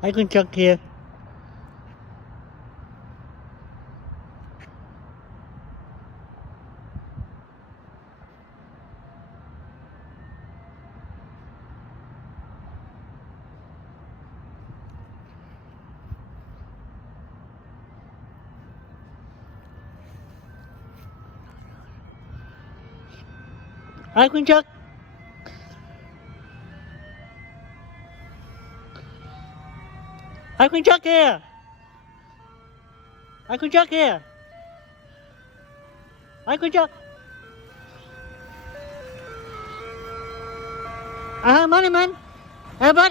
I can check here. I can check. I can check here. I can check here. I can check. I have money, man. Abel.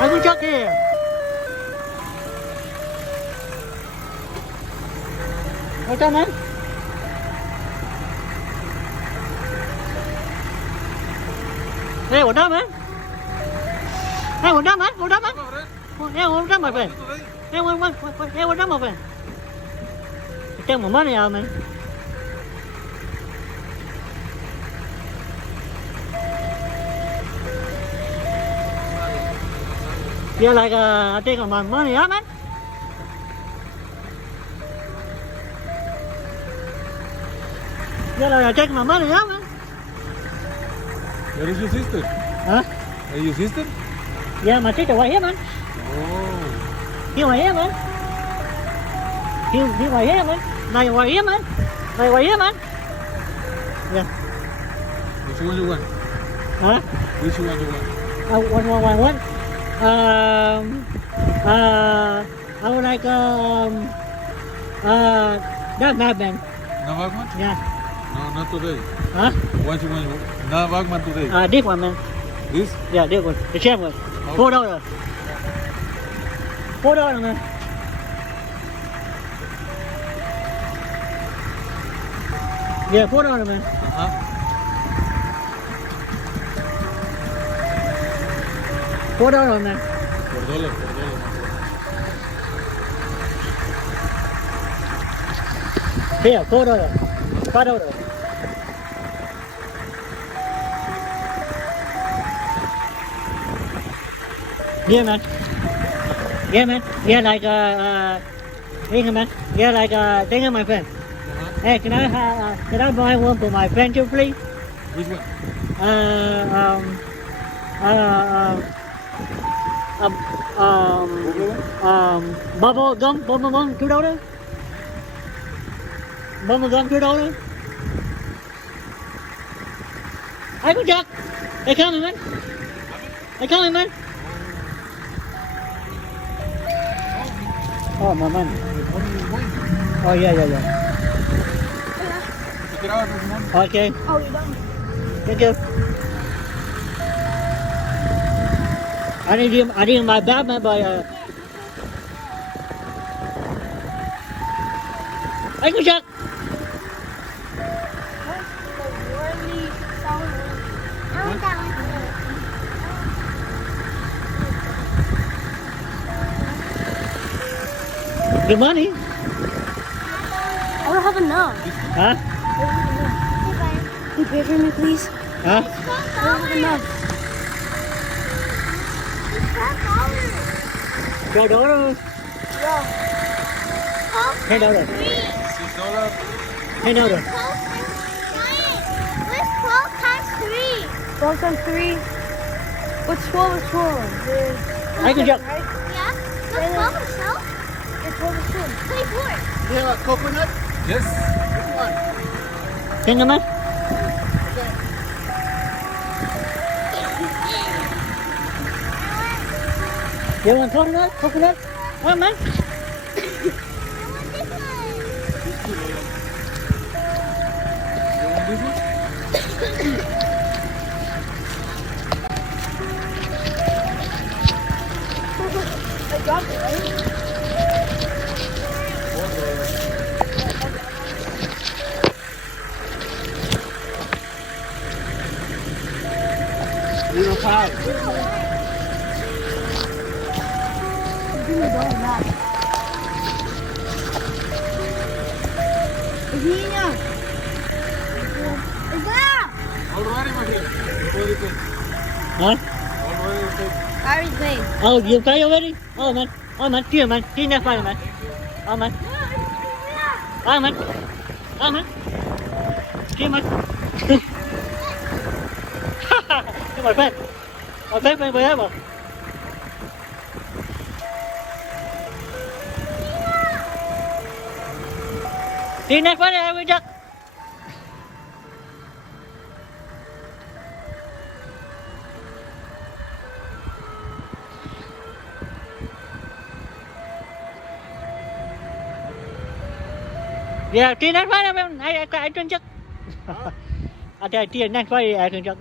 I can check here. What's that, man? Hey, what's that, man? Hey, what's that, man? What's that, man? Hey, what's that, my friend? Hey, what's that, my friend? Take my money out, man. Yeah, like, I take my money out, man. Yeah, like, I take my money out, man. Where is your sister? Huh? Are your sister? Yeah, my sister right here, man. Oh. He right here, man. He right here, man. Này right here, man. Này right here, man. Yeah. Which one you want? Huh? Which one you want? One. I would like that man. Navagman? Yeah. No, not today. Huh? What you want? Navagman today. This one, man. This? Yeah, this one. The same one. $4. $4, man. Yeah, $4, man. $4, man. $4. Here, $4. $5. Yeah, man. Yeah, man. Yeah, like here, man. Yeah, like thank you, my friend. Hey, can I buy one for my friend too, please? Which one? Bubble gum, $2. Bubble gum, $2. I go Jack. Hey, coming, man. Hey, coming, man. Oh, my man. Oh, yeah. Take it out this morning. Okay. Oh, you're done. Thank you. I need my bag, man, but I go Jack. I want that one. The money? I don't have enough. Huh? Can you pay for me, please? Huh? I don't have enough. $12? $10. $6. $10. 12 times 3. What's 12 is 12? I can jump. Right? Yeah? What's 12 on shelf? It's 12 is 12. 24. You have a coconut? Yes. Which one? Can you, man? You want coconut? Coconut? What, man? You want this one? I dropped it, right? Give me the back. Is he in here? very big. Huh? Already big. Very big. Oh, you play already? Oh man. Oh man, here man. See next one man. Oh man. Oh man. Oh man. See man. Come on, friend. Oh, friend, friend, wherever. See next one, I will just. Yeah, see next one, I can just. I tell you, next one, I can just.